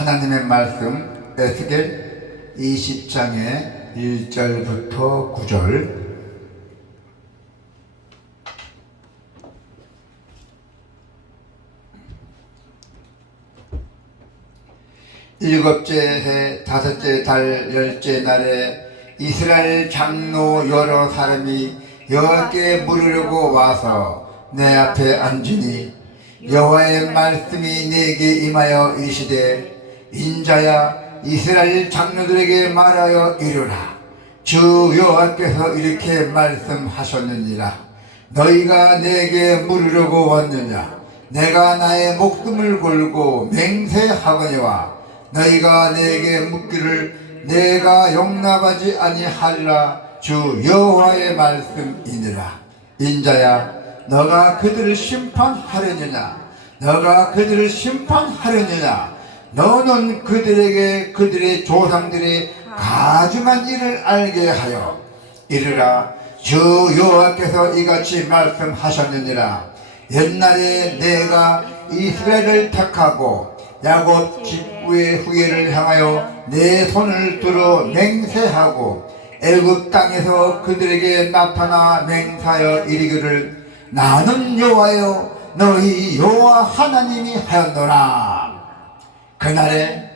하나님의 말씀 에스겔 20장의 1절부터 9절. 일곱째 해 다섯째 달 열째 날에 이스라엘 장로 여러 사람이 여호와께 물으려고 와서 내 앞에 앉으니 여호와의 말씀이 내게 임하여 이르시되 인자야 이스라엘 장로들에게 말하여 이르라. 주 여호와께서 이렇게 말씀하셨느니라. 너희가 내게 물으려고 왔느냐? 내가 나의 목숨을 걸고 맹세하거니와 너희가 내게 묻기를 내가 용납하지 아니하리라. 주 여호와의 말씀이니라. 인자야 너가 그들을 심판하려느냐? 너가 그들을 심판하려느냐? 너는 그들에게 그들의 조상들이 가증한 일을 알게 하여 이르라. 주 여호와께서 이같이 말씀하셨느니라. 옛날에 내가 이스라엘을 택하고 야곱 집부의 후예를 향하여 내 손을 들어 맹세하고 애굽 땅에서 그들에게 나타나 맹세하여 이르기를 나는 여호와여 너희 여호와 하나님이 하였노라. 그날에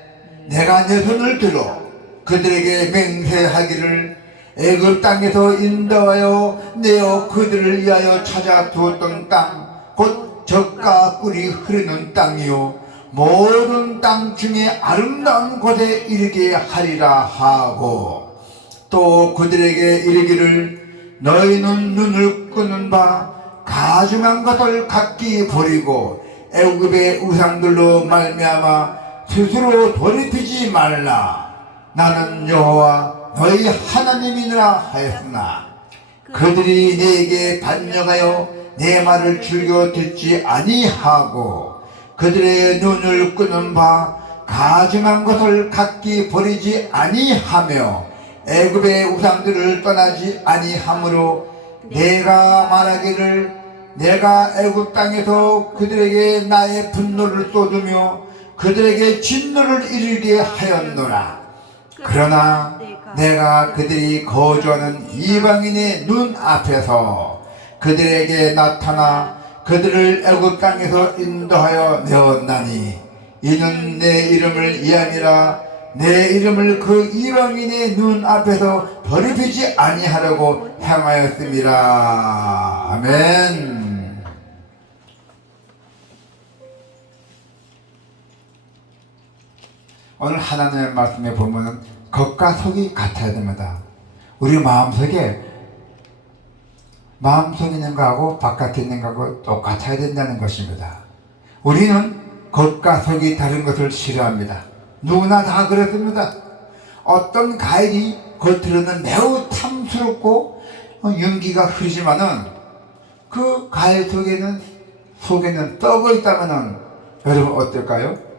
내가 내 손을 들어 그들에게 맹세하기를 애굽 땅에서 인도하여 내어 그들을 위하여 찾아 두었던 땅 곧 젖과 꿀이 흐르는 땅이요 모든 땅 중에 아름다운 곳에 이르게 하리라 하고 또 그들에게 이르기를 너희는 눈을 끄는 바 가증한 것을 각기 버리고 애굽의 우상들로 말미암아 스스로 돌이키지 말라. 나는 여호와 너희 하나님이니라 하였으나 그들이 내게 반역하여 내 말을 즐겨 듣지 아니하고 그들의 눈을 끄는 바 가증한 것을 각기 버리지 아니하며 애굽의 우상들을 떠나지 아니하므로 내가 말하기를 내가 애굽 땅에서 그들에게 나의 분노를 쏟으며 그들에게 진노를 이르게 하였노라. 그러나 내가 그들이 거주하는 이방인의 눈 앞에서 그들에게 나타나 그들을 애굽 땅에서 인도하여 내었나니 이는 내 이름을 이함이라. 내 이름을 그 이방인의 눈 앞에서 더럽히지 아니하려고 향하였습니다. 아멘. 오늘 하나님의 말씀에 보면 겉과 속이 같아야 됩니다. 우리 마음속에 있는 거하고 바깥에 있는 거하고 똑같아야 된다는 것입니다. 우리는 겉과 속이 다른 것을 싫어합니다. 누구나 다 그렇습니다. 어떤 과일이 겉으로는 매우 탐스럽고 윤기가 흐르지만은 그 과일 속에는 썩어 있다면은 여러분 어떨까요?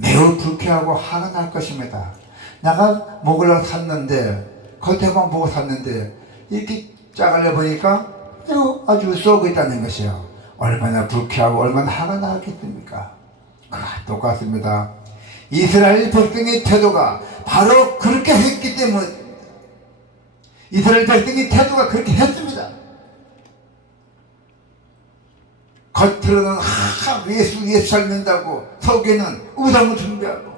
매우 불쾌하고 화가 날 것입니다. 내가 먹으려고 샀는데 겉에만 보고 샀는데 이렇게 짜갈려 보니까 아주 썩어 있다는 것이요. 얼마나 불쾌하고 얼마나 화가 나겠습니까? 똑같습니다. 이스라엘 백성의 태도가 바로 그렇게 했기 때문에 이스라엘 백성의 태도가 그렇게 했습니다. 겉으로는 예수 살는다고 속에는 우상을 숭배하고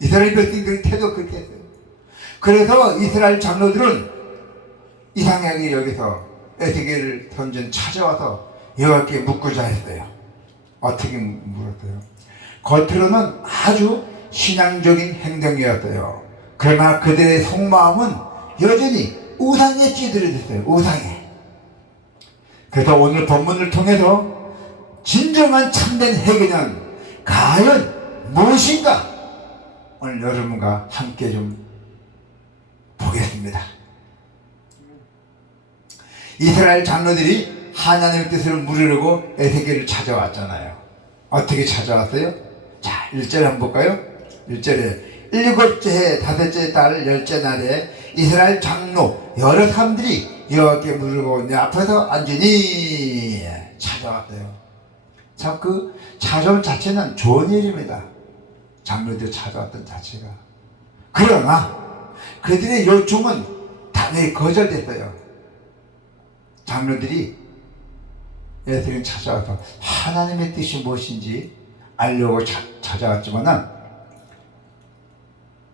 이스라엘 백성들의 태도가 그렇게 했어요. 그래서 이스라엘 장로들은 이상하게 여기서 에스겔을 선전 찾아와서 여호와께 묻고자 했어요. 어떻게 물었어요? 겉으로는 아주 신앙적인 행동이었어요. 그러나 그들의 속마음은 여전히 우상에 찌들어졌어요. 우상에. 그래서 오늘 본문을 통해서 진정한 참된 회개는 과연 무엇인가? 오늘 여러분과 함께 좀 보겠습니다. 이스라엘 장로들이 하나님의 뜻을 물으려고 에스겔을 찾아왔잖아요. 어떻게 찾아왔어요? 자, 1절 한번 볼까요? 1절에 일곱째 해 다섯째 달 열째 날에 이스라엘 장로 여러 사람들이 여호와께 물으려고 내 앞에서 앉으니 찾아왔어요. 참 그 찾아온 자체는 좋은 일입니다. 장로들이 찾아왔던 자체가. 그러나 그들의 요청은 단호히 거절됐어요. 장로들이 예수님 찾아와서 하나님의 뜻이 무엇인지 알려고 찾아왔지만은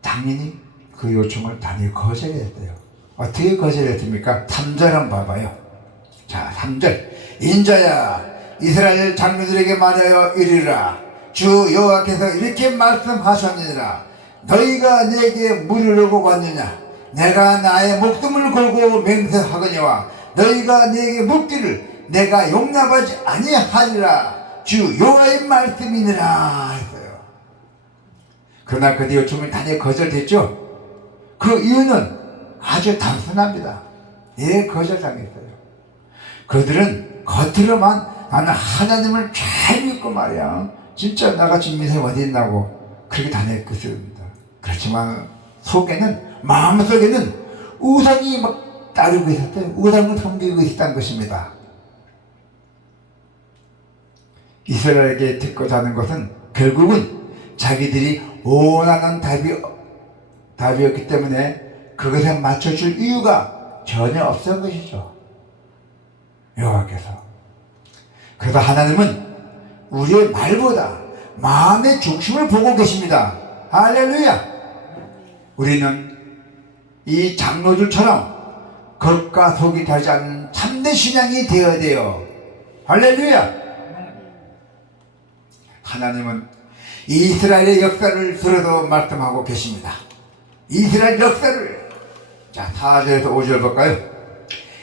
당연히 그 요청을 단호히 거절했어요. 어떻게 거절했습니까? 3절 한번 봐봐요. 자, 3절. 인자야, 이스라엘 장로들에게 말하여 이르라. 주 여호와께서 이렇게 말씀하셨느니라. 너희가 내게 물으려고 왔느냐? 내가 나의 목숨을 걸고 맹세하거니와 너희가 내게 묻기를 내가 용납하지 아니하리라. 주 여호와의 말씀이니라 했어요. 그러나 그들 요청이 단호히 거절됐죠. 그 이유는 아주 단순합니다. 왜 거절당했어요? 그들은 겉으로만 나는 하나님을 잘 믿고 말이야, 진짜 나같이 믿음이 어디 있나고 그렇게 다녔겠습니다. 그렇지만 속에는, 마음속에는 우상이 막 따르고 있었어요. 우상을 섬기고 있었다는 것입니다. 이스라엘에게 듣고자 하는 것은 결국은 자기들이 원하는 답이었기 때문에 그것에 맞춰줄 이유가 전혀 없었던 것이죠. 여호와께서. 그래서 하나님은 우리의 말보다 마음의 중심을 보고 계십니다. 할렐루야. 우리는 이 장로들처럼 겉과 속이 다르지 않는 참된 신앙이 되어야 돼요. 할렐루야. 하나님은 이스라엘의 역사를 들어도 말씀하고 계십니다. 이스라엘 역사를. 자, 4절에서 5절 볼까요?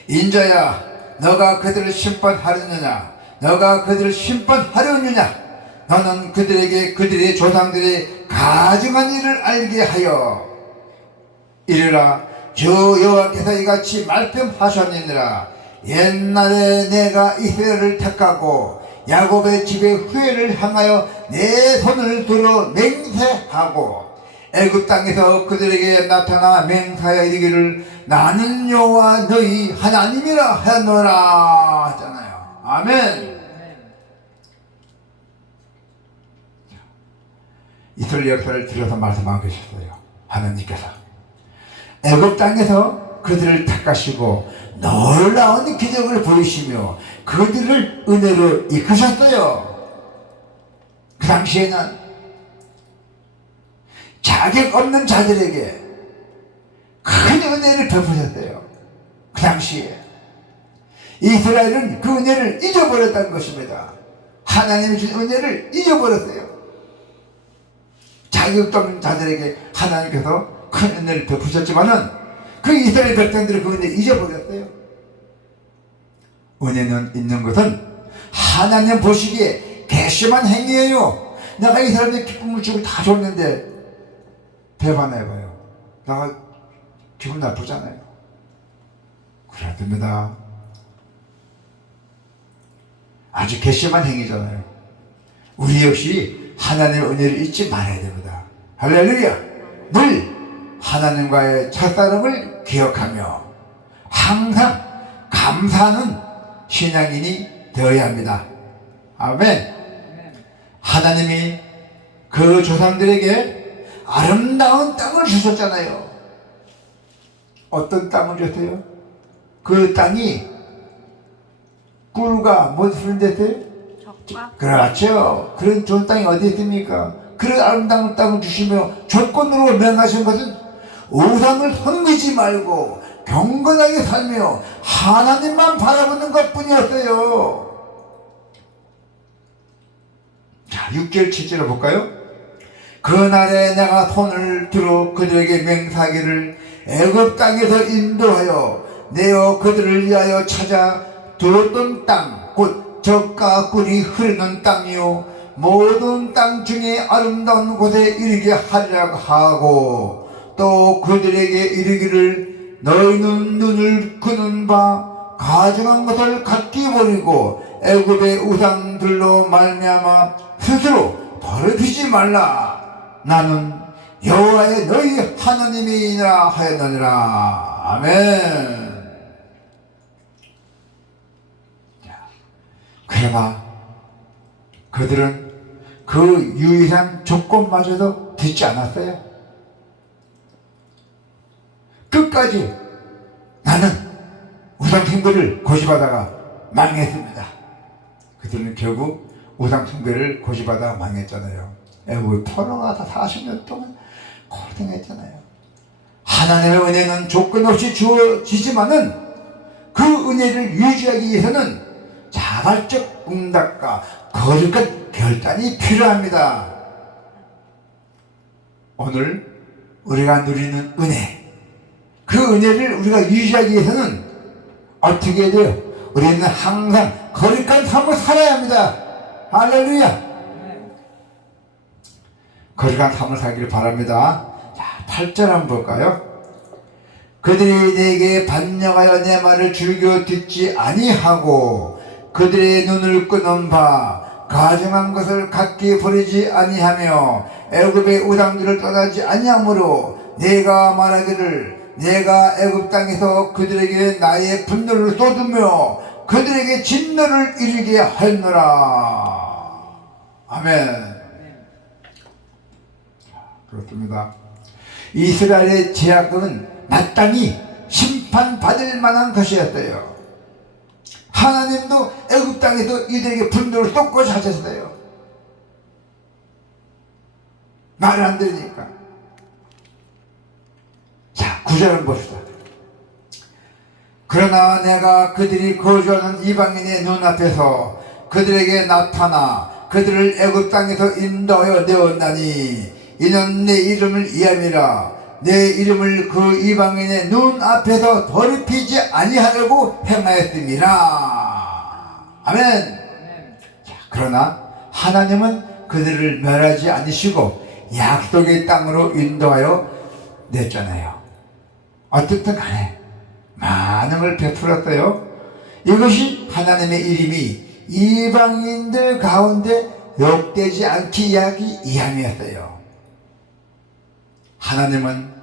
인자야, 너가 그들을 심판하려느냐? 너가 그들을 심판하려느냐? 너는 그들에게 그들의 조상들의 가증한 일을 알게 하여 이르라. 주 여호와께서 이같이 말씀하셨느니라. 옛날에 내가 이스라엘을 택하고 야곱의 집의 후예를 향하여 내 손을 들어 맹세하고 애굽 땅에서 그들에게 나타나 맹세하여 이르기를 나는 여호와 너희 하나님이라 하노라 하잖아요. 아멘. 이스라엘 역사를 들어서 말씀하고 계셨어요. 하나님께서 애굽 땅에서 그들을 택하시고 놀라운 기적을 보이시며 그들을 은혜로 이끄셨어요. 그 당시에는 자격 없는 자들에게 큰 은혜를 베푸셨어요. 그 당시에 이스라엘은 그 은혜를 잊어버렸다는 것입니다. 하나님이 준 은혜를 잊어버렸어요. 자격 없는 자들에게 하나님께서 큰 은혜를 베푸셨지만은 그 이스라엘 백성들이 그 은혜를 잊어버렸어요. 은혜는 있는 것은 하나님 보시기에 괘씸한 행위예요. 내가 이 사람의 기쁨을 주고 다 줬는데 배반해봐요. 내가 기분 나쁘잖아요. 그렇습니다. 아주 괘씸한 행위잖아요. 우리 역시 하나님의 은혜를 잊지 말아야 됩니다. 할렐루야. 늘 하나님과의 첫사랑을 기억하며 항상 감사하는 신앙인이 되어야 합니다. 아멘. 하나님이 그 조상들에게 아름다운 땅을 주셨잖아요. 어떤 땅을 줬어요? 그 땅이 꿀과 무슨 데서요? 그렇죠. 그런 좋은 땅이 어디 있습니까? 그런 아름다운 땅을 주시며 조건으로 명하신 것은 우상을 섬기지 말고 경건하게 살며 하나님만 바라보는 것 뿐이었어요. 자, 6절 7절을 볼까요? 그날에 내가 손을 들어 그들에게 맹세하기를 애굽 땅에서 인도하여 내어 그들을 위하여 찾아 두었던 땅 곧 젖과 꿀이 흐르는 땅이요 모든 땅 중에 아름다운 곳에 이르게 하리라고 하고 또 그들에게 이르기를 너희는 눈을 크는 바 가증한 것을 각기 버리고 애굽의 우상들로 말미암아 스스로 더럽히지 말라. 나는 여호와의 너희 하나님이니라 하였느니라. 아멘. 그러나 그들은 그 유일한 조건마저도 듣지 않았어요. 끝까지 나는 우상숭배를 고집하다가 망했습니다. 그들은 결국 우상숭배를 고집하다가 망했잖아요. 애굽의 포로가 다 40년 동안 고생했잖아요. 하나님의 은혜는 조건 없이 주어지지만은 그 은혜를 유지하기 위해서는 자발적 응답과 거룩한 결단이 필요합니다. 오늘 우리가 누리는 은혜, 그 은혜를 우리가 유지하기 위해서는 어떻게 해야 돼요? 우리는 항상 거룩한 삶을 살아야 합니다. 할렐루야. 거룩한 삶을 살기를 바랍니다. 자, 8절 한번 볼까요? 그들이 내게 반역하여 내 말을 즐겨 듣지 아니하고 그들의 눈을 끊은 바 가증한 것을 각기 버리지 아니하며 애굽의 우상들을 떠나지 아니하므로 내가 말하기를 내가 애굽 땅에서 그들에게 나의 분노를 쏟으며 그들에게 진노를 이르게 하였노라. 아멘. 그렇습니다. 이스라엘의 죄악은 마땅히 심판받을 만한 것이었어요. 하나님도 애굽 땅에서 이들에게 분노를 쏟고자 하셨어요. 말을 안 들으니까. 자, 9절을 봅시다. 그러나 내가 그들이 거주하는 이방인의 눈앞에서 그들에게 나타나 그들을 애굽 땅에서 인도하여 내었나니 이는 내 이름을 이함이라. 내 이름을 그 이방인의 눈앞에서 더럽히지 아니하려고 행하였습니다. 아멘. 자, 그러나 하나님은 그들을 멸하지 않으시고 약속의 땅으로 인도하여 냈잖아요. 어떻든 간에 많은 걸 베풀었어요. 이것이 하나님의 이름이 이방인들 가운데 욕되지 않기 위함이었어요. 하나님은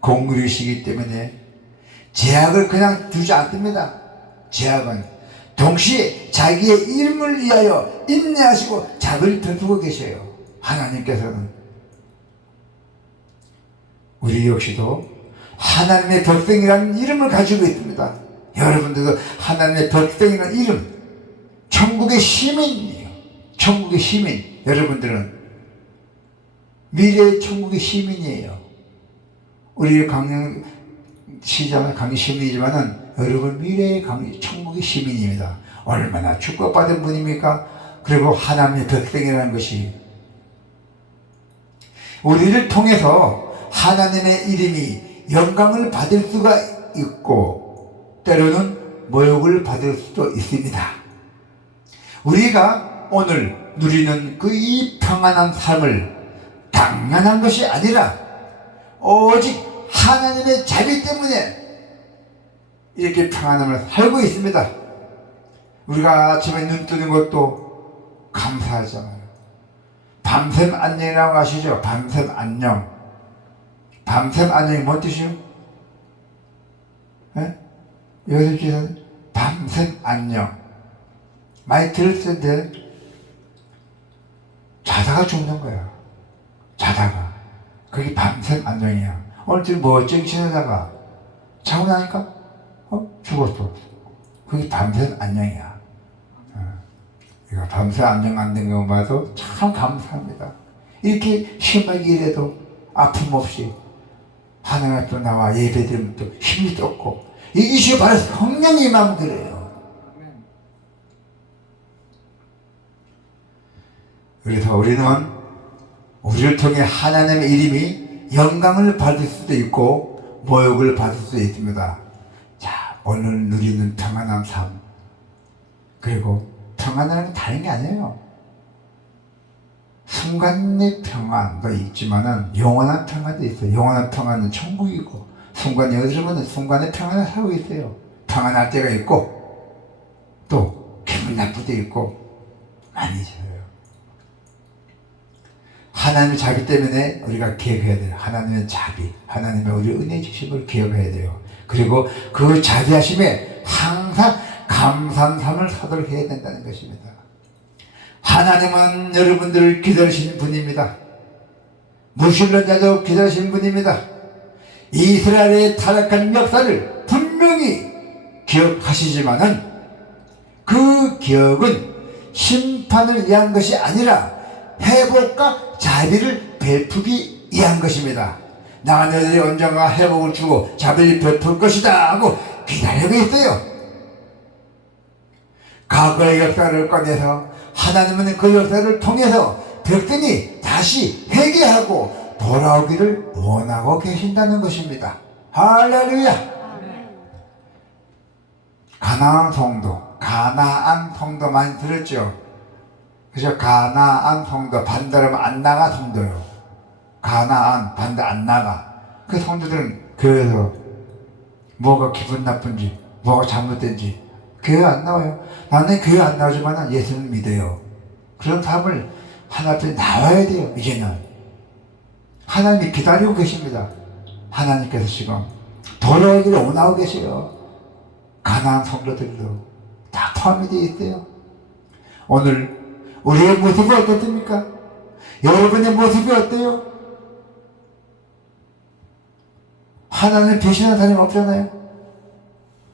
공의이시기 때문에 죄악을 그냥 두지 않습니다. 죄악은 동시에 자기의 이름을 위하여 인내하시고 작을 베푸고 계셔요. 하나님께서는 우리 역시도 하나님의 백성이라는 이름을 가지고 있습니다. 여러분들도 하나님의 백성이라는 이름, 천국의 시민이에요. 천국의 시민. 여러분들은 미래의 천국의 시민이에요. 우리 강릉시장은 강릉 시민이지만은 여러분 미래의 천국의 시민입니다. 얼마나 축복받은 분입니까? 그리고 하나님의 백성이라는 것이 우리를 통해서 하나님의 이름이 영광을 받을 수가 있고 때로는 모욕을 받을 수도 있습니다. 우리가 오늘 누리는 그 이 평안한 삶을 당연한 것이 아니라 오직 하나님의 자비 때문에 이렇게 평안함을 살고 있습니다. 우리가 아침에 눈 뜨는 것도 감사하잖아요. 밤샘 안녕이라고 하시죠. 밤샘 안녕. 밤샘 안녕이 뭔 뜻이요? 여기서 밤샘 안녕. 많이 들었을 텐데 자다가 죽는 거야. 자다가. 그게 밤샘 안녕이야. 오늘 좀 멋지게 지내다가 자고 나니까 죽었어. 그게 밤샘 안녕이야. 이거 밤샘 안녕 안 된 거 봐도 참 감사합니다. 이렇게 심하게 일해도 아픔 없이 하나님 앞에 나와 예배드리면 또 힘이 돋고 이것이 바로 성령의 마음 그래요. 그래서 우리는 우리를 통해 하나님의 이름이 영광을 받을 수도 있고 모욕을 받을 수도 있습니다. 자, 오늘 누리는 평안한 삶, 그리고 평안은 다른 게 아니에요. 순간의 평안도 있지만은 영원한 평안도 있어요. 영원한 평안은 천국이고 순간에 여러분은 순간의 평안을 살고 있어요. 평안할 때가 있고 또 기분 나쁠 때 있고 많이 있어요. 하나님의 자비 때문에 우리가 기억해야 돼요. 하나님의 자비, 하나님의 우리 은혜 주신 걸 기억해야 돼요. 그리고 그 자비하심에 항상 감사한 삶을 사도록 해야 된다는 것입니다. 하나님은 여러분들을 기다리시는 분입니다. 무신론 자도 기다리시는 분입니다. 이스라엘의 타락한 역사를 분명히 기억하시지만은 그 기억은 심판을 위한 것이 아니라 회복과 자비를 베푸기 위한 것입니다. 나 너희들이 언젠가 회복을 주고 자비를 베풀 것이다 하고 기다리고 있어요. 과거의 역사를 꺼내서 하나님은 그 역사를 통해서 백성이 다시 회개하고 돌아오기를 원하고 계신다는 것입니다. 할렐루야. 가나안 성도 많이 들었죠? 그죠? 가나안 성도, 반대로 안 나가 성도요. 가나안, 반대 안 나가. 그 성도들은 교회에서 뭐가 기분 나쁜지, 뭐가 잘못된지 교회 안 나와요. 나는 교회 안 나오지만 예수는 믿어요. 그런 사람을 하나님께 나와야 돼요. 이제는 하나님이 기다리고 계십니다. 하나님께서 지금 돌아오기를 원하고 계세요. 가나안 성도들도 다 포함이 되어 있어요. 오늘 우리의 모습이 어떻습니까? 여러분의 모습이 어때요? 하나님을 배신한 사람이 없잖아요.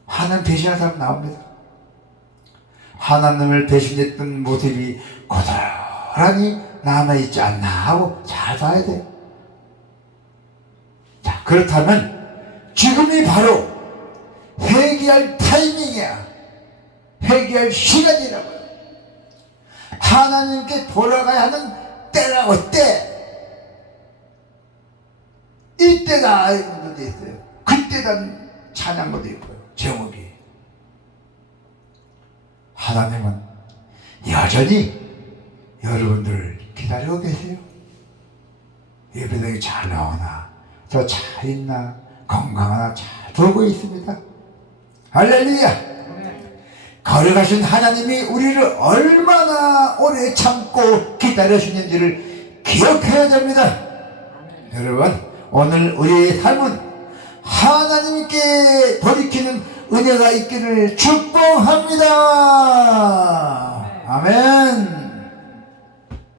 하나님 배신한 사람 나옵니다. 하나님을 배신했던 모습이 고스란히 남아있지 않나 하고 잘 봐야 돼요. 자, 그렇다면 지금이 바로 회개할 타이밍이야. 회개할 시간이라고요. 하나님께 돌아가야 하는 때라고, 때. 이때다 이런 것도 있어요. 그때란 찬양도 있고요. 제목이. 하나님은 여전히 여러분들을 기다리고 계세요. 예배당이 잘 나오나, 저 차 있나, 건강하나 잘 보고 있습니다. 할렐루야. 걸어가신 하나님이 우리를 얼마나 오래 참고 기다리시는지를 기억해야 됩니다. 여러분, 오늘 우리의 삶은 하나님께 돌이키는 은혜가 있기를 축복합니다. 아멘.